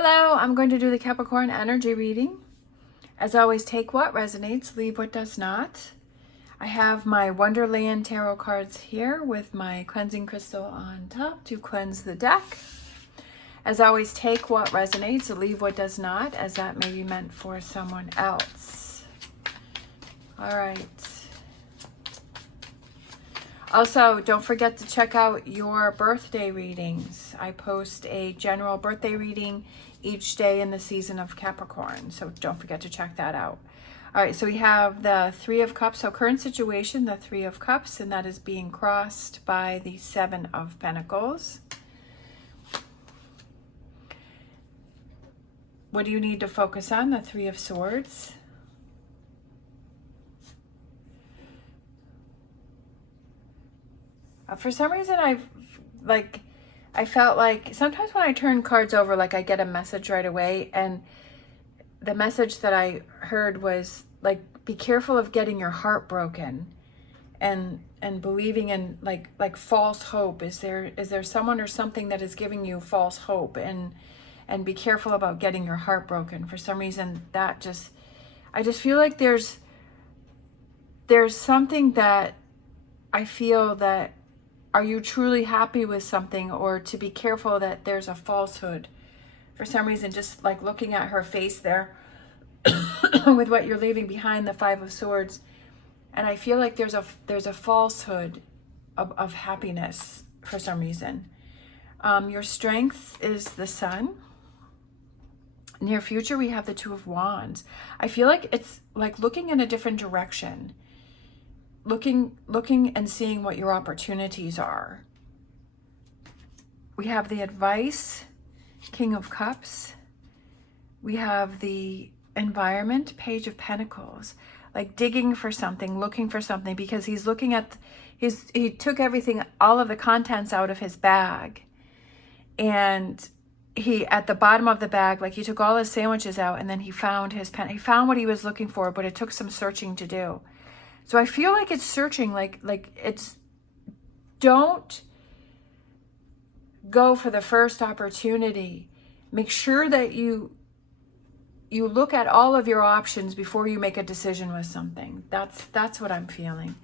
Hello, I'm going to do the Capricorn energy reading. As always, take what resonates, leave what does not. I have my Wonderland tarot cards here with my cleansing crystal on top to cleanse the deck. As always, take what resonates, leave what does not, as that may be meant for someone else. All right. Also, don't forget to check out your birthday readings. I post a general birthday reading each day in the season of Capricorn, so don't forget to check that out. All right, so we have the Three of Cups. So current situation, the Three of Cups, and that is being crossed by the Seven of Pentacles. What do you need to focus on? The Three of Swords. For some reason, I felt like sometimes when I turn cards over, like I get a message right away. And the message that I heard was like, be careful of getting your heart broken and believing in like false hope. Is there someone or something that is giving you false hope, and be careful about getting your heart broken. For some reason, I just feel like there's something that I feel that, are you truly happy with something, or to be careful that there's a falsehood. For some reason, just like looking at her face there with what you're leaving behind, the Five of Swords. And I feel like there's a falsehood of happiness for some reason. Your strength is the Sun. Near future, we have the Two of Wands. I feel like it's like looking in a different direction. Looking and seeing what your opportunities are. We have the Advice, King of Cups. We have the Environment, Page of Pentacles. Like digging for something, looking for something, because he's looking at he took everything, all of the contents out of his bag, and he, at the bottom of the bag, like he took all his sandwiches out, and then he found his pen. He found what he was looking for, but it took some searching to do. So I feel like it's searching, like it's, don't go for the first opportunity. Make sure that you look at all of your options before you make a decision with something. That's what I'm feeling.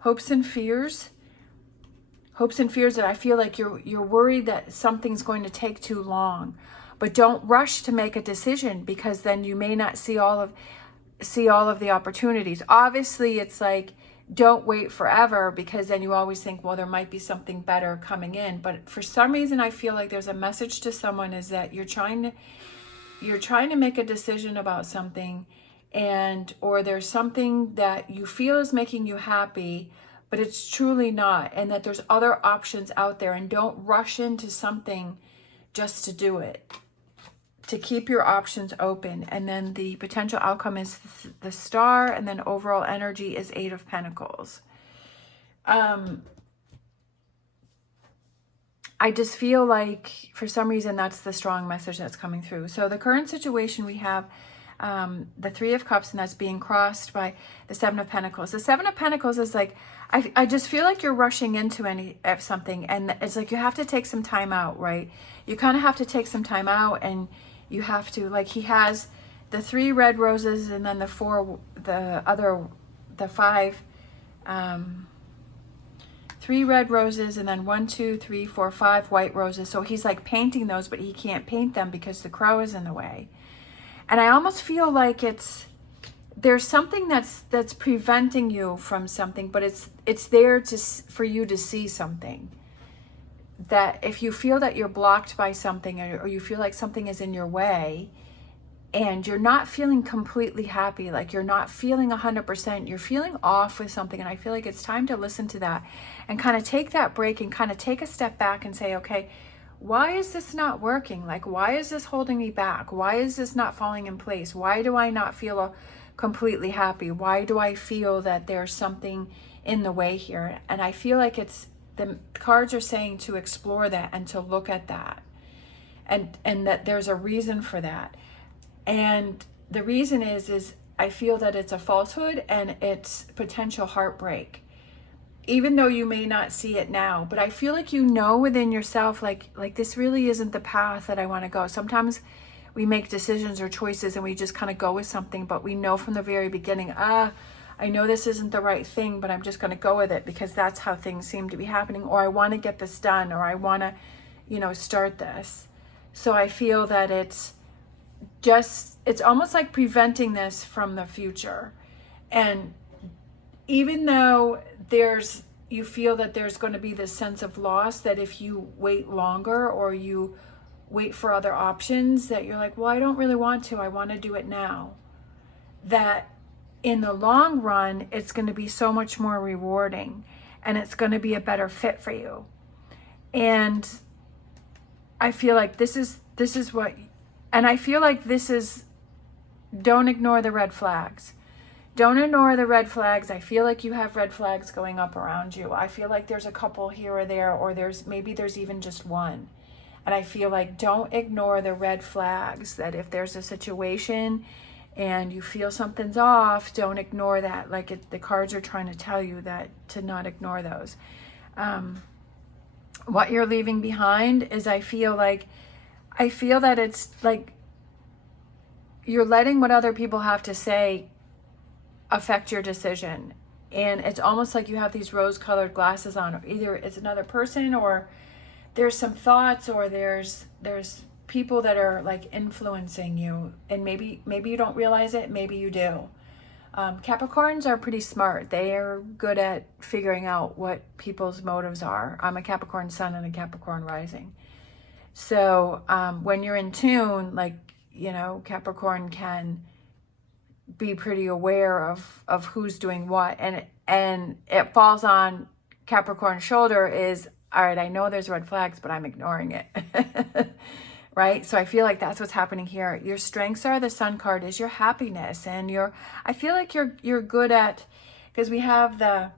Hopes and fears. Hopes and fears that I feel like you're worried that something's going to take too long. But don't rush to make a decision, because then you may not see all of the opportunities. Obviously, it's like, don't wait forever, because then you always think, well, there might be something better coming in. But for some reason, I feel like there's a message to someone, is that you're trying to make a decision about something, or there's something that you feel is making you happy, but it's truly not, and that there's other options out there, and don't rush into something just to do it. To keep your options open. And then the potential outcome is the Star, and then overall energy is Eight of Pentacles. I just feel like for some reason that's the strong message that's coming through. So the current situation, we have the Three of Cups, and that's being crossed by the Seven of Pentacles. The Seven of Pentacles is like, I just feel like you're rushing into something, and it's like you have to take some time out, right? You kind of have to take some time out, and you have to, like, he has the 3 red roses, and then the 5, 3 red roses, and then 1, 2, 3, 4, 5 white roses. So he's like painting those, but he can't paint them because the crow is in the way. And I almost feel like there's something that's preventing you from something, but it's there for you to see something. That if you feel that you're blocked by something, or you feel like something is in your way, and you're not feeling completely happy, like you're not feeling 100%, you're feeling off with something, and I feel like it's time to listen to that and kind of take that break and kind of take a step back and say, okay, why is this not working? Like, why is this holding me back? Why is this not falling in place? Why do I not feel completely happy? Why do I feel that there's something in the way here? And I feel like the cards are saying to explore that and to look at that, and that there's a reason for that. And the reason is I feel that it's a falsehood, and it's potential heartbreak, even though you may not see it now. But I feel like you know within yourself, like this really isn't the path that I want to go. Sometimes we make decisions or choices and we just kind of go with something, but we know from the very beginning, I know this isn't the right thing, but I'm just going to go with it because that's how things seem to be happening, or I want to get this done, or I want to, start this. So I feel that it's almost like preventing this from the future. And even though you feel that there's going to be this sense of loss, that if you wait longer or you wait for other options, that you're like, well, I don't really want to, I want to do it now. That in the long run, it's going to be so much more rewarding and it's going to be a better fit for you. And I feel like this is what, and I feel like this is, don't ignore the red flags. Don't ignore the red flags. I feel like you have red flags going up around you. I feel like there's a couple here or there, or there's even just one. And I feel like don't ignore the red flags, that if there's a situation and you feel something's off, don't ignore that. Like the cards are trying to tell you that to not ignore those. What you're leaving behind is, I feel that it's like you're letting what other people have to say affect your decision. And it's almost like you have these rose-colored glasses on. Either it's another person, or there's some thoughts, or there's people that are like influencing you, and maybe you don't realize it, maybe you do. Capricorns are pretty smart. They are good at figuring out what people's motives are. I'm a Capricorn sun and a Capricorn rising. So when you're in tune, like, Capricorn can be pretty aware of who's doing what, and it falls on Capricorn's shoulder is, all right, I know there's red flags, but I'm ignoring it. Right? So I feel like that's what's happening here. Your strengths are, the Sun card is your happiness, and I feel like you're good at, because we have the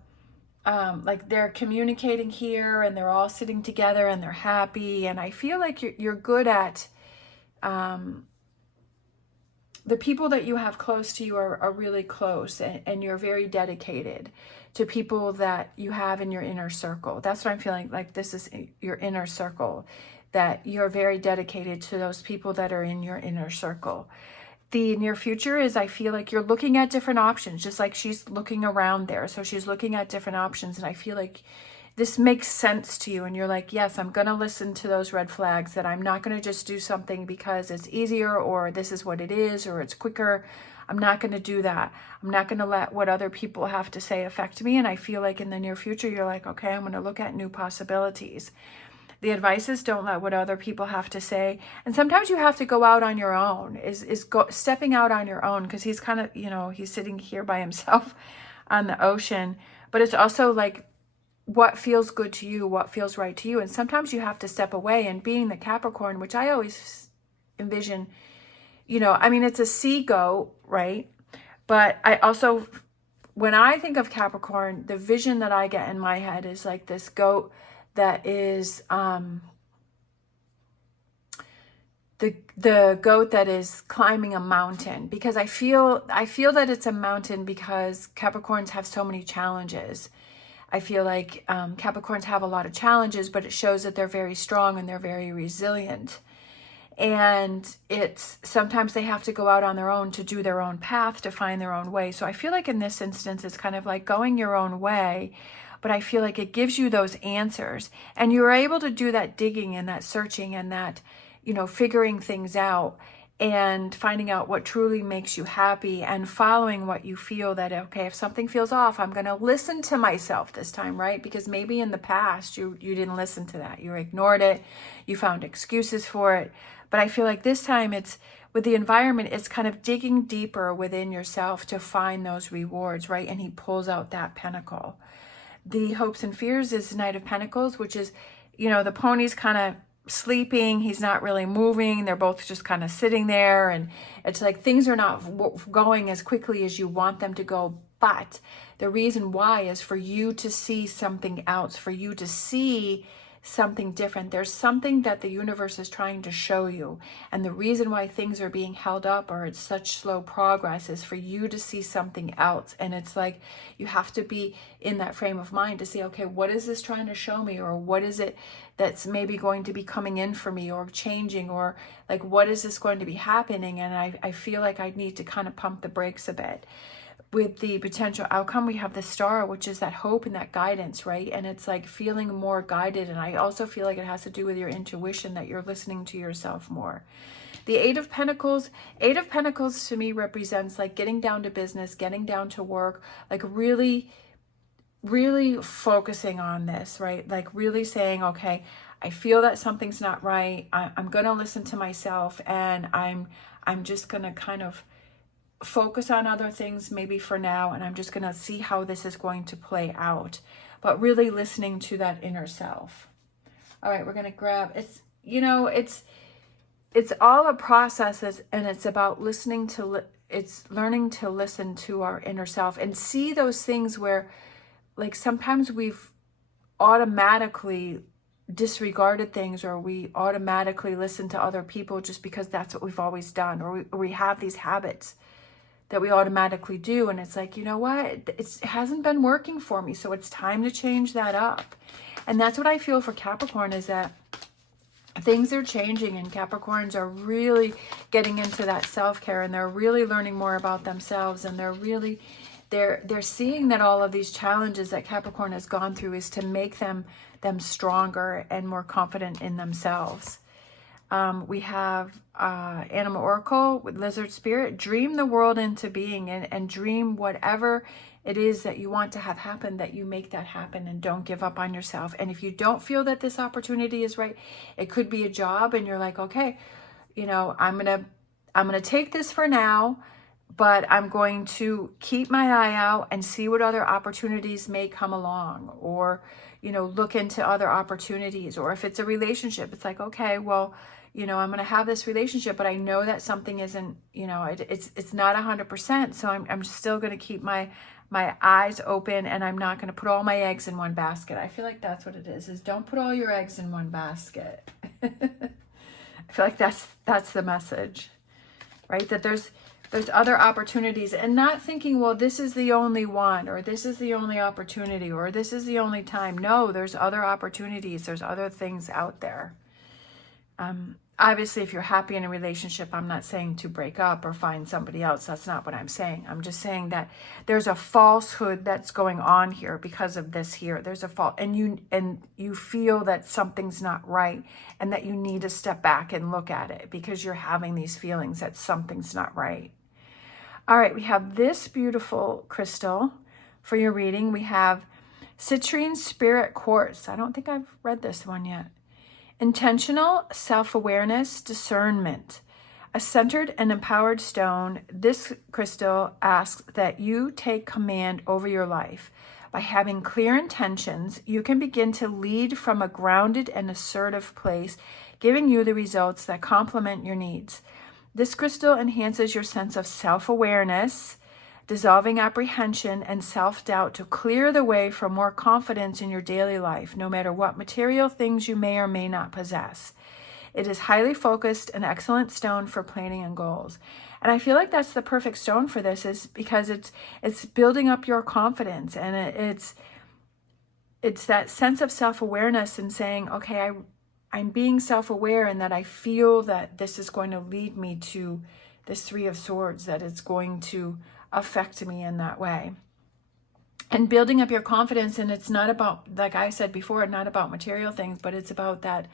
like they're communicating here and they're all sitting together and they're happy, and I feel like you're good at the people that you have close to you are really close, and you're very dedicated to people that you have in your inner circle. That's what I'm feeling like. This is your inner circle, that you're very dedicated to those people that are in your inner circle. The near future is, I feel like you're looking at different options, just like she's looking around there. So she's looking at different options, and I feel like this makes sense to you, and you're like, yes, I'm going to listen to those red flags, that I'm not going to just do something because it's easier, or this is what it is, or it's quicker. I'm not going to do that. I'm not going to let what other people have to say affect me. And I feel like in the near future, you're like, okay, I'm going to look at new possibilities. The advice is, don't let what other people have to say. And sometimes you have to go out on your own, stepping out on your own, because he's kind of, he's sitting here by himself on the ocean. But it's also like, what feels good to you, what feels right to you. And sometimes you have to step away. And being the Capricorn, which I always envision, it's a sea goat, right? But I also, when I think of Capricorn, the vision that I get in my head is like this goat that is the goat that is climbing a mountain, because I feel that it's a mountain because Capricorns have so many challenges. I feel like Capricorns have a lot of challenges, but it shows that they're very strong and they're very resilient. And it's sometimes they have to go out on their own to do their own path, to find their own way. So I feel like in this instance, it's kind of like going your own way, but I feel like it gives you those answers, and you're able to do that digging and that searching and that, figuring things out and finding out what truly makes you happy, and following what you feel that, okay, if something feels off, I'm going to listen to myself this time, right? Because maybe in the past you didn't listen to that. You ignored it. You found excuses for it. But I feel like this time it's, with the environment, it's kind of digging deeper within yourself to find those rewards, right? And he pulls out that pentacle. The hopes and fears is Knight of Pentacles, which is, the pony's kind of sleeping. He's not really moving. They're both just kind of sitting there. And it's like things are not going as quickly as you want them to go. But the reason why is for you to see something else, for you to see something different. There's something that the universe is trying to show you. And the reason why things are being held up or it's such slow progress is for you to see something else. And it's like you have to be in that frame of mind to see, okay, what is this trying to show me? Or what is it that's maybe going to be coming in for me or changing? Or like, what is this going to be happening? And I feel like I need to kind of pump the brakes a bit. With the potential outcome, we have the star, which is that hope and that guidance, right? And it's like feeling more guided. And I also feel like it has to do with your intuition, that you're listening to yourself more. The Eight of Pentacles to me represents like getting down to business, getting down to work, like really focusing on this, right? Like really saying, okay, I feel that something's not right. I'm going to listen to myself, and I'm just going to kind of focus on other things maybe for now, and I'm just going to see how this is going to play out, but really listening to that inner self. All right, we're going to grab, it's, you know, it's all a process, and it's about listening to, it's learning to listen to our inner self and see those things where like sometimes we've automatically disregarded things, or we automatically listen to other people just because that's what we've always done, or we have these habits that we automatically do. And it's like, you know what? It hasn't been working for me. So it's time to change that up. And that's what I feel for Capricorn, is that things are changing, and Capricorns are really getting into that self-care, and they're really learning more about themselves, and they're seeing that all of these challenges that Capricorn has gone through is to make them stronger and more confident in themselves. We have Animal Oracle with Lizard Spirit. Dream the world into being, and dream whatever it is that you want to have happen, that you make that happen, and don't give up on yourself. And if you don't feel that this opportunity is right, it could be a job and you're like, okay, you know, I'm gonna take this for now, but I'm going to keep my eye out and see what other opportunities may come along, or, you know, look into other opportunities. Or if it's a relationship, it's like, okay, well, you know, I'm going to have this relationship, but I know that something isn't, you know, it's not 100%. So I'm still going to keep my eyes open, and I'm not going to put all my eggs in one basket. I feel like that's what it is don't put all your eggs in one basket. I feel like that's the message, right? That there's other opportunities, and not thinking, well, this is the only one, or this is the only opportunity, or this is the only time. No, there's other opportunities. There's other things out there. Obviously, if you're happy in a relationship, I'm not saying to break up or find somebody else. That's not what I'm saying. I'm just saying that there's a falsehood that's going on here because of this here. There's a fault, and you feel that something's not right, and that you need to step back and look at it because you're having these feelings that something's not right. All right, we have this beautiful crystal for your reading. We have Citrine Spirit Quartz. I don't think I've read this one yet. Intentional self-awareness, discernment. A centered and empowered stone, this crystal asks that you take command over your life. By having clear intentions, you can begin to lead from a grounded and assertive place, giving you the results that complement your needs. This crystal enhances your sense of self-awareness, dissolving apprehension and self-doubt to clear the way for more confidence in your daily life, no matter what material things you may or may not possess. It is highly focused, an excellent stone for planning and goals. And I feel like that's the perfect stone for this, is because it's building up your confidence, and it's that sense of self-awareness and saying, okay, I'm being self-aware, and that I feel that this is going to lead me to this Three of Swords, that it's going to affect me in that way. And building up your confidence, and it's not about, like I said before, not about material things, but it's about that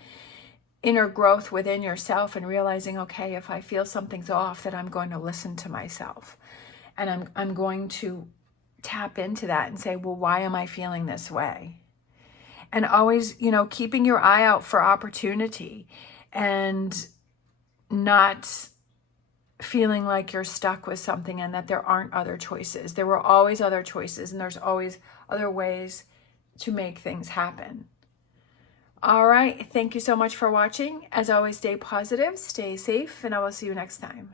inner growth within yourself, and realizing, okay, if I feel something's off, that I'm going to listen to myself, and I'm going to tap into that and say, well, why am I feeling this way? And always, you know, keeping your eye out for opportunity, and not feeling like you're stuck with something and that there aren't other choices. There were always other choices, and there's always other ways to make things happen. All right. Thank you so much for watching. As always, stay positive, stay safe, and I will see you next time.